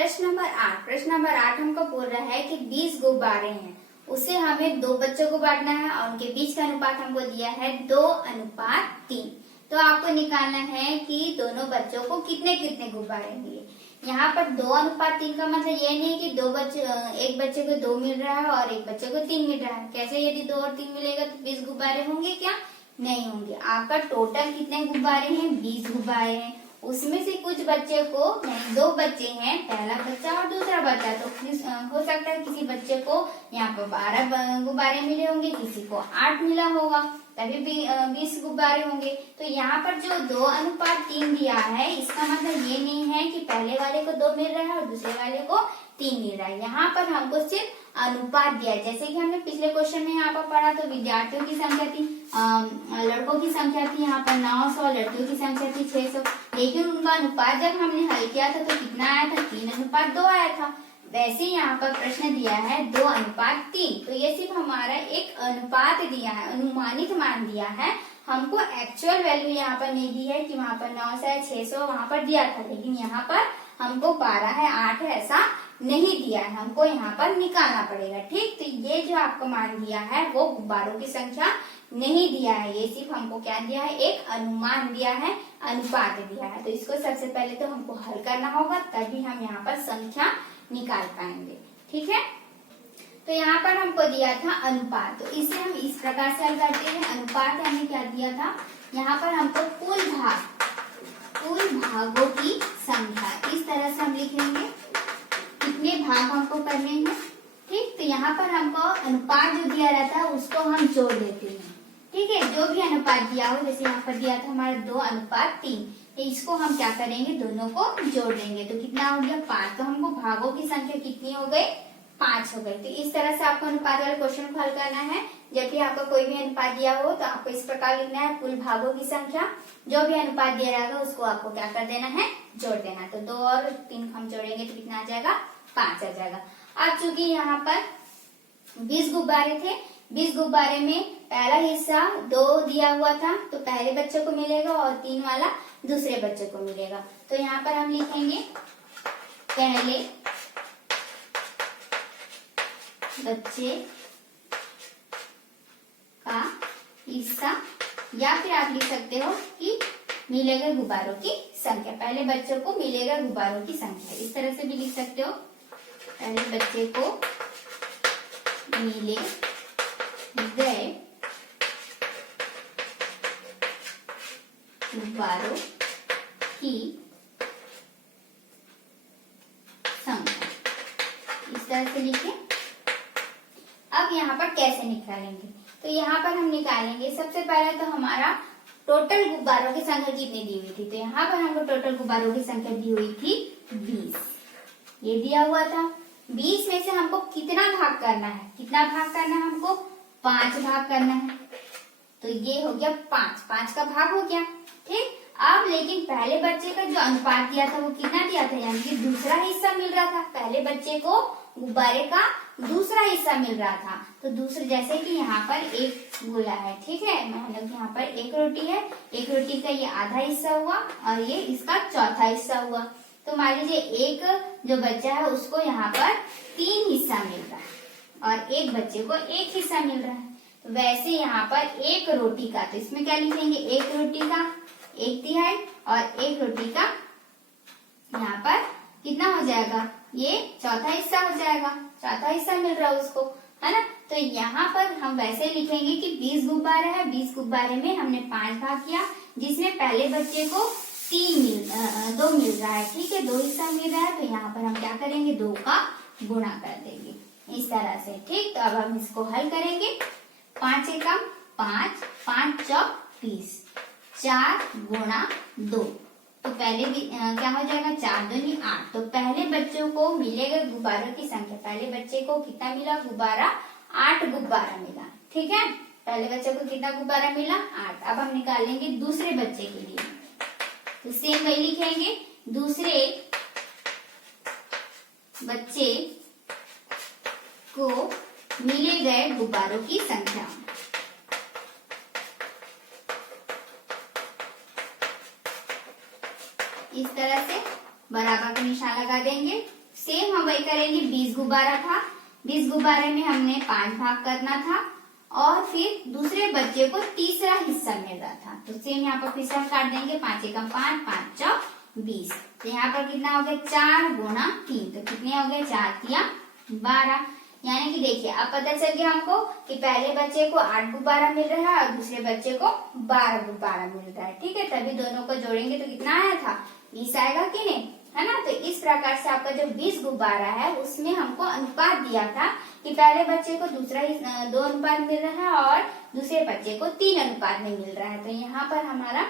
प्रश्न नंबर 8 हमको बोल रहा है कि 20 गुब्बारे हैं, उसे हमें 2 बच्चों को बांटना है और उनके बीच का अनुपात हमको दिया है 2:3। तो आपको निकालना है कि दोनों बच्चों को कितने कितने गुब्बारे मिले। यहाँ पर 2:3 का मतलब ये नहीं कि एक बच्चे को 2 मिल रहा है और एक बच्चे को 3 मिल रहा है। कैसे यदि 2 और 3 मिलेगा तो 20 गुब्बारे होंगे क्या? नहीं होंगे। आपका टोटल कितने गुब्बारे हैं? 20 गुब्बारे हैं। उसमें से कुछ बच्चे को 2 बच्चे हैं, पहला बच्चा और दूसरा बच्चा, तो हो सकता है किसी बच्चे को यहाँ पर 12 गुब्बारे मिले होंगे, किसी को 8 मिला होगा, तभी भी 20 गुब्बारे होंगे। तो यहाँ पर जो 2:3 दिया है, इसका मतलब ये नहीं है कि पहले वाले को 2 मिल रहा है और दूसरे वाले को 3 मिल रहा है। यहाँ पर हमको सिर्फ अनुपात दिया है। जैसे कि हमने पिछले क्वेश्चन में यहाँ पर पढ़ा, तो विद्यार्थियों की संख्या थी, लड़कों की संख्या थी यहाँ पर 900, लड़कियों की संख्या थी 600, लेकिन उनका अनुपात जब हमने हल किया था तो कितना आया था? 3:2 आया था। वैसे यहाँ पर प्रश्न दिया है 2:3, तो ये सिर्फ हमारा एक अनुपात दिया है, अनुमानित मान दिया है। हमको एक्चुअल वैल्यू यहाँ पर नहीं दी है कि वहाँ पर 900 है, 600 वहाँ पर दिया था, लेकिन यहाँ पर हमको 12 है, 8 है, ऐसा नहीं दिया है। हमको यहाँ पर निकालना पड़ेगा। ठीक, तो ये जो आपको मान दिया है वो गुब्बारों की संख्या नहीं दिया है, ये सिर्फ हमको क्या दिया है? एक अनुमान दिया है, अनुपात दिया है। तो इसको सबसे पहले तो हमको हल करना होगा, तभी हम यहाँ पर संख्या निकाल पाएंगे। ठीक है, तो यहाँ पर हमको दिया था अनुपात, तो इसे हम इस प्रकार से हल करते हैं। अनुपात हमें क्या दिया था? यहाँ पर हमको कुल भागों की संख्या, इस तरह से हम लिखेंगे कितने भाग हमको करने हैं। ठीक, तो यहाँ पर हमको अनुपात जो दिया रहता है उसको हम जोड़ देते हैं। ठीक है, जो भी अनुपात दिया हो, जैसे यहाँ पर दिया था हमारा 2:3, तो इसको हम क्या करेंगे? दोनों को जोड़ देंगे, तो कितना हो गया? 5। तो हमको भागों की संख्या कितनी हो गई? 5 हो गई। तो इस तरह से आपको अनुपात वाले क्वेश्चन को हल करना है। जब भी आपको कोई भी अनुपात दिया हो तो आपको इस प्रकार लिखना है, कुल भागों की संख्या, जो भी अनुपात दिया रहेगा उसको आपको क्या कर देना है? जोड़ देना। तो 2 और 3 हम जोड़ेंगे तो कितना आ जाएगा? 5 आ जाएगा। अब चूंकि यहाँ पर 20 गुब्बारे थे, 20 गुब्बारे में पहला हिस्सा 2 दिया हुआ था, तो पहले बच्चे को मिलेगा और 3 वाला दूसरे बच्चे को मिलेगा। तो यहाँ पर हम लिखेंगे पहले बच्चे का हिस्सा, या फिर आप लिख सकते हो कि मिलेगा गुब्बारों की संख्या। पहले बच्चों को मिलेगा गुब्बारों की संख्या, इस तरह से भी लिख सकते हो। पहले बच्चे को मिले गए गुब्बारों की संख्या, इस तरह से लिखे। अब यहाँ पर कैसे निकालेंगे? तो यहाँ पर हम निकालेंगे, सबसे पहले तो हमारा टोटल गुब्बारों की संख्या कितनी दी हुई थी, तो यहाँ पर हमको टोटल गुब्बारों की संख्या दी हुई थी 20, ये दिया हुआ था। 20 में से हमको कितना भाग करना है? कितना भाग करना है हमको? 5 भाग करना है। तो ये हो गया 5 का भाग हो गया। ठीक, अब लेकिन पहले बच्चे का जो अनुपात दिया था वो कितना दिया था? यानी कि दूसरा हिस्सा मिल रहा था, पहले बच्चे को गुब्बारे का दूसरा हिस्सा मिल रहा था। तो दूसरे, जैसे कि यहाँ पर एक गोला है, ठीक है, मतलब यहाँ पर एक रोटी है, एक रोटी का ये आधा हिस्सा हुआ और ये इसका चौथा हिस्सा हुआ। तो मान लीजिए एक जो बच्चा है उसको यहाँ पर 3 हिस्सा मिल रहा है और एक बच्चे को 1 हिस्सा मिल रहा है। तो वैसे यहाँ पर एक रोटी का, तो इसमें क्या लिखेंगे? एक रोटी का 1/3 और एक रोटी का यहाँ पर कितना हो जाएगा? ये चौथा हिस्सा हो जाएगा, चौथा हिस्सा मिल रहा है उसको, है ना। तो यहाँ पर हम वैसे लिखेंगे कि 20 गुब्बारे है, 20 गुब्बारे में हमने 5 भाग किया, जिसमें पहले बच्चे को 2 मिल रहा है। ठीक है, 2 हिस्सा मिल रहा है, तो यहाँ पर हम क्या करेंगे? 2 का गुणा कर देंगे इस तरह से। ठीक, तो अब हम इसको हल करेंगे। 5 एकम 5, 5 चौक 30, 4 गुणा 2, तो पहले भी क्या हो जाएगा? 4 दूनी 8। तो पहले बच्चों को मिलेगा गुब्बारों की संख्या, पहले बच्चे को कितना मिला? गुब्बारा 8 गुब्बारा मिला। ठीक है, पहले बच्चे को कितना गुब्बारा मिला? 8। अब हम निकालेंगे दूसरे बच्चे के लिए, तो सेम वही लिखेंगे, दूसरे बच्चे को मिले गए गुब्बारों की संख्या। इस तरह से बराबर का निशान लगा देंगे। सेम हम वही करेंगे। 20 गुब्बारा था, 20 गुब्बारे में हमने 5 भाग करना था और फिर दूसरे बच्चे को तीसरा हिस्सा मिल रहा था। तो सेम यहाँ पर फिर से हम काट देंगे। 5 एकम 5, 5 चौक 20। तो यहाँ पर कितना हो गया 4 गुणा 3, तो कितने हो गए 4 तिया 12। यानी कि देखिए अब पता चल गया हमको कि पहले बच्चे को 8 गुब्बारा मिल रहा है और दूसरे बच्चे को 12 गुब्बारा मिल रहा है। ठीक है, तभी दोनों को जोड़ेंगे तो कितना आया था 20 आएगा कि नहीं, है ना। तो इस प्रकार से आपका जो 20 गुब्बारा है उसमें हमको अनुपात दिया था कि पहले बच्चे को दूसरा 2 अनुपात मिल रहा है और दूसरे बच्चे को 3 अनुपात में मिल रहा है। तो यहाँ पर हमारा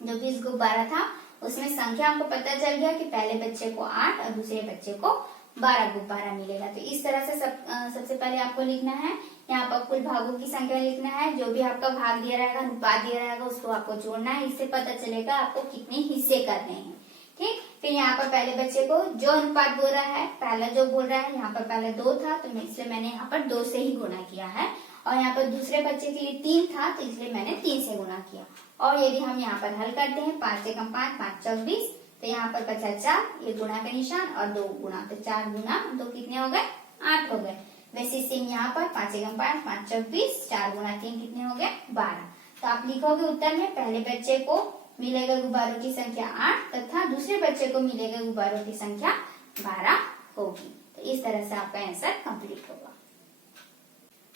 जो 20 गुब्बारा था उसमें संख्या हमको पता चल गया कि पहले बच्चे को 8 और दूसरे बच्चे को 12 गुब्बारा मिलेगा। तो इस तरह से सबसे पहले आपको लिखना है, यहाँ पर कुल भागों की संख्या लिखना है, जो भी आपका भाग दिया रहेगा, अनुपात दिया रहेगा, उसको आपको जोड़ना है। इससे पता चलेगा आपको कितने हिस्से करने हैं। ठीक, फिर यहाँ पर पहले बच्चे को जो अनुपात बोल रहा है, पहला जो बोल रहा है, यहाँ पर पहले 2 था तो इसलिए मैंने यहाँ पर 2 से ही गुणा किया है, और यहाँ पर दूसरे बच्चे के लिए 3 था तो इसलिए मैंने 3 से गुणा किया। और यदि हम यहाँ पर हल करते हैं 5 एकम 5, 5 चौक 20, तो यहाँ पर बचा 4, ये गुणा का निशान और 2 गुणा, तो 4 गुणा 2 कितने हो गए 8 हो गए। वैसे सेम यहाँ पर 5 एकम 5, 5 चौक 20, 4 गुणा 3 कितने हो गए 12। तो आप लिखोगे उत्तर में पहले बच्चे को मिलेगा गुब्बारों की संख्या 8 तथा दूसरे बच्चे को मिलेगा गुब्बारों की संख्या 12 होगी। तो इस तरह से आपका आंसर कंप्लीट होगा।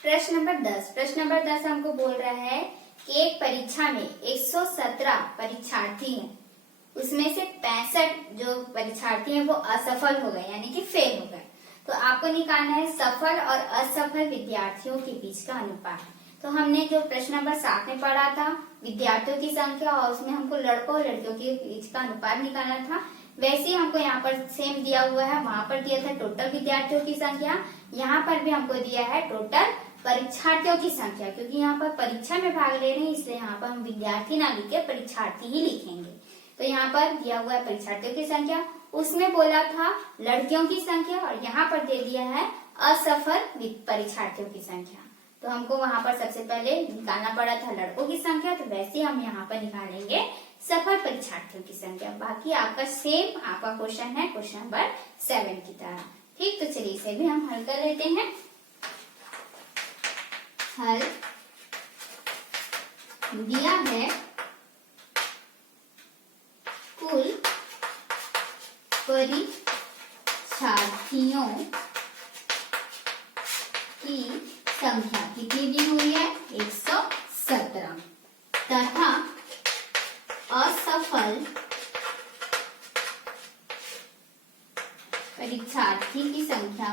प्रश्न नंबर 10। प्रश्न नंबर 10 हमको बोल रहा है कि एक परीक्षा में 117 परीक्षार्थी हैं, उसमें से 65 जो परीक्षार्थी हैं वो असफल हो गए यानी कि फेल हो गए। तो आपको निकालना है सफल और असफल विद्यार्थियों के बीच का अनुपात। तो हमने जो प्रश्न नंबर 7 में पढ़ा था विद्यार्थियों की संख्या और उसमें हमको लड़कों और लड़कियों के बीच का अनुपात निकालना था, वैसे ही हमको यहाँ पर सेम दिया हुआ है। वहां पर दिया था टोटल विद्यार्थियों की संख्या, यहाँ पर भी हमको दिया है टोटल परीक्षार्थियों की संख्या। क्योंकि यहाँ पर परीक्षा में भाग ले रहे हैं इसलिए यहाँ पर हम विद्यार्थी ना लिखे परीक्षार्थी ही लिखेंगे। तो यहाँ पर दिया हुआ है परीक्षार्थियों की संख्या, उसमें बोला था लड़कियों की संख्या और यहाँ पर दे दिया है असफल परीक्षार्थियों की संख्या। तो हमको वहां पर सबसे पहले निकालना पड़ा था लड़कों की संख्या, तो वैसे हम यहाँ पर निकालेंगे सफल परीक्षार्थियों की संख्या। बाकी आपका सेम आपका क्वेश्चन है क्वेश्चन नंबर 7 की तरह। ठीक, तो चलिए इसे भी हम हल कर लेते हैं। हल दिया है कुल परीक्षार्थियों की संख्या कितनी दी हुई है 117 तथा असफल परीक्षार्थियों की संख्या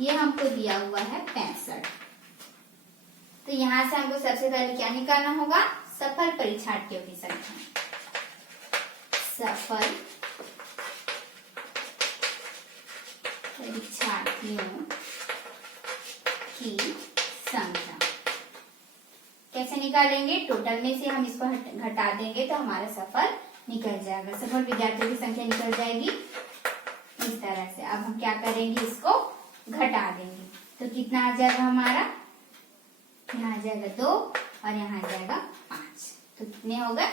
ये हमको दिया हुआ है 65। तो यहाँ से हमको सबसे पहले क्या निकालना होगा सफल परीक्षार्थियों की संख्या। सफल परीक्षार्थियों की संख्या कैसे निकालेंगे, टोटल में से हम इसको घटा देंगे तो हमारा सफल निकल जाएगा, सफल विद्यार्थियों की संख्या निकल जाएगी इस तरह से। अब हम क्या करेंगे इसको घटा देंगे तो कितना आ जाएगा हमारा, यहाँ आ जाएगा 2 और यहाँ आ जाएगा 5, तो कितने हो गए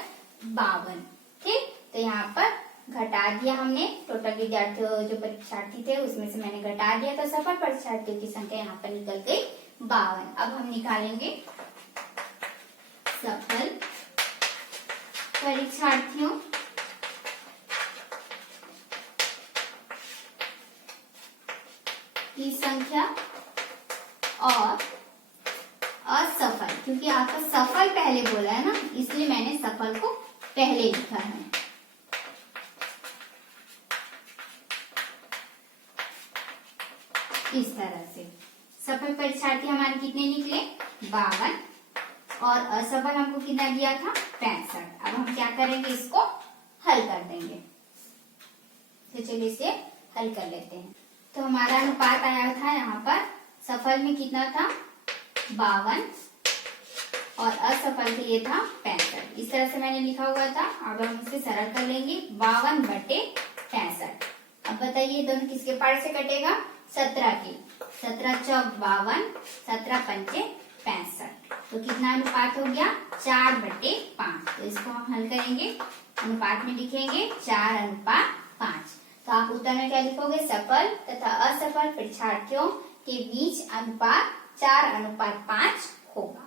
52। ठीक, तो यहाँ पर घटा दिया हमने टोटल विद्यार्थियों जो परीक्षार्थी थे उसमें से मैंने घटा दिया तो सफल परीक्षार्थियों की संख्या यहाँ पर निकल गई 52। अब हम निकालेंगे सफल परीक्षार्थियों की संख्या और असफल, क्योंकि आपका सफल पहले बोला है ना इसलिए मैंने सफल को पहले लिखा है। इस तरह से सफल परीक्षार्थी हमारे कितने निकले 52 और असफल हमको कितना दिया था 65। अब हम क्या करेंगे इसको हल कर देंगे। तो चलिए इसे हल कर लेते हैं। तो हमारा अनुपात आया था यहाँ पर सफल में कितना था 52 और असफल के लिए था 65। इस तरह से मैंने लिखा हुआ था। अब हम इसे सरल कर लेंगे 52/65। अब बताइए दोनों किसके पार से कटेगा 17 की, 17 चौक 52, 17 पंचे 65। तो कितना अनुपात हो गया? 4/5। तो इसको हम हल करेंगे, अनुपात में लिखेंगे 4:5। तो आप उत्तर में क्या लिखोगे? सफल तथा असफल परीक्षार्थियों के बीच अनुपात 4:5 होगा।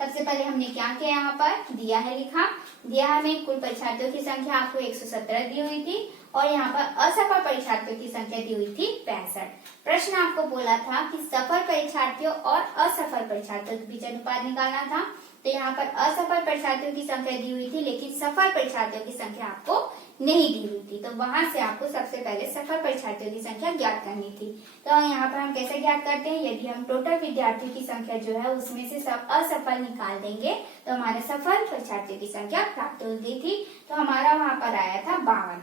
सबसे पहले हमने क्या किया, यहाँ पर दिया है लिखा, दिया हमें कुल परीक्षार्थियों की संख्या आपको 117 दी हुई थी और यहाँ पर असफल परीक्षार्थियों की संख्या दी हुई थी 65। प्रश्न आपको बोला था कि सफल परीक्षार्थियों और असफल परीक्षार्थियों के बीच अनुपात निकालना था। तो यहाँ पर असफल परीक्षार्थियों की संख्या दी हुई थी लेकिन सफल परीक्षार्थियों की संख्या आपको नहीं दी हुई थी। तो वहां से आपको सबसे पहले सफल परीक्षार्थियों की संख्या ज्ञात करनी थी। तो यहाँ पर हम कैसे ज्ञात करते हैं? यदि हम टोटल विद्यार्थियों की संख्या जो है उसमें से सब असफल निकाल देंगे तो हमारे सफल परीक्षार्थियों की संख्या प्राप्त हो गई थी। तो हमारा वहां पर आया था 52।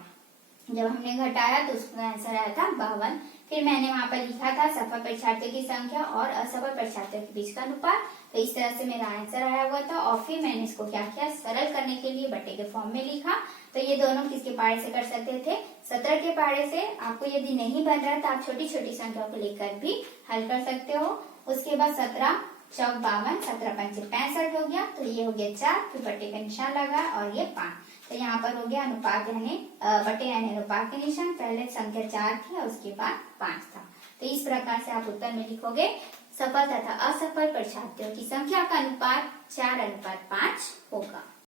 जब हमने घटाया तो उसका आंसर आया था 52। फिर मैंने वहां पर लिखा था सफल परीक्षार्थियों की संख्या और असफल परीक्षार्थियों के बीच का अनुपात। तो इस तरह से मेरा आंसर आया हुआ था और फिर मैंने इसको क्या किया, सरल करने के लिए बट्टे के फॉर्म में लिखा। तो ये दोनों किसके पहाड़े से कर सकते थे? 17 के पहाड़े से। आपको यदि नहीं बन रहा तो आप छोटी छोटी संख्या को लेकर भी हल कर सकते हो। उसके बाद 17 चौक 52, 17 पंचे 65 हो गया। तो ये हो गया 4, फिर बट्टे का निशान लगा और ये 5। तो यहाँ पर हो गया अनुपात यानी बटे यानी अनुपात के निशान, पहले संख्या 4 थी और उसके बाद 5 था। तो इस प्रकार से आप उत्तर में लिखोगे सफल तथा असफल परीक्षार्थियों की संख्या का अनुपात 4:5 होगा।